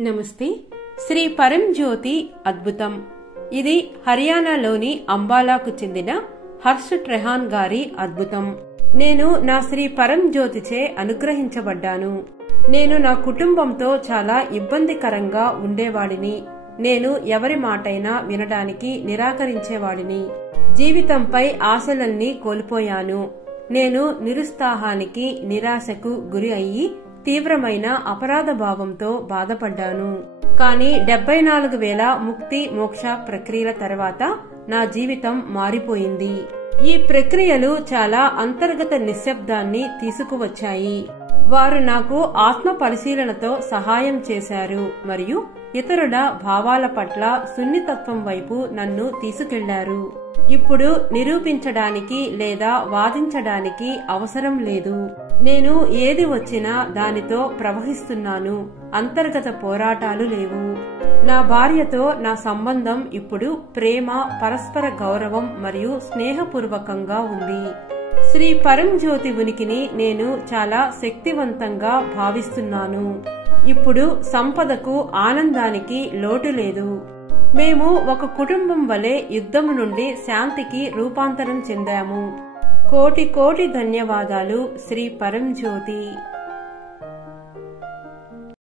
నమస్తే. శ్రీ పరంజ్యోతి అద్భుతం. ఇది హర్యానాలోని అంబాలాకు చెందిన హర్ష్ ట్రెహాన్ గారి అద్భుతం. నేను నా శ్రీ పరంజ్యోతిచే అనుగ్రహించబడ్డాను. నేను నా కుటుంబంతో చాలా ఇబ్బందికరంగా ఉండేవాడిని. నేను ఎవరి మాటైనా వినడానికి నిరాకరించేవాడిని. జీవితంపై ఆశలన్నీ కోల్పోయాను. నేను నిరుత్సాహానికి, నిరాశకు గురి అయ్యి తీవ్రమైన అపరాధ భావంతో బాధపడ్డాను. కానీ 74,000 ముక్తి మోక్ష ప్రక్రియల తర్వాత నా జీవితం మారిపోయింది. ఈ ప్రక్రియలు చాలా అంతర్గత నిశ్శబ్దాన్ని తీసుకువచ్చాయి. వారు నాకు ఆత్మ పరిశీలనతో సహాయం చేశారు మరియు ఇతరుల భావాల పట్ల సున్నితత్వం వైపు నన్ను తీసుకెళ్లారు. ఇప్పుడు నిరూపించడానికి లేదా వాదించడానికి అవసరం లేదు. నేను ఏది వచ్చినా దానితో ప్రవహిస్తున్నాను. అంతర్గత పోరాటాలు లేవు. నా భార్యతో నా సంబంధం ఇప్పుడు ప్రేమ, పరస్పర గౌరవం మరియు స్నేహపూర్వకంగా ఉంది. శ్రీ పరంజ్యోతి ఉనికిని నేను చాలా శక్తివంతంగా భావిస్తున్నాను. ఇప్పుడు సంపదకు, ఆనందానికి లోటు లేదు. మేము ఒక కుటుంబం వలె యుద్ధం నుండి శాంతికి రూపాంతరం చెందాము. కోటి కోటి ధన్యవాదాలు శ్రీ పరంజ్యోతి.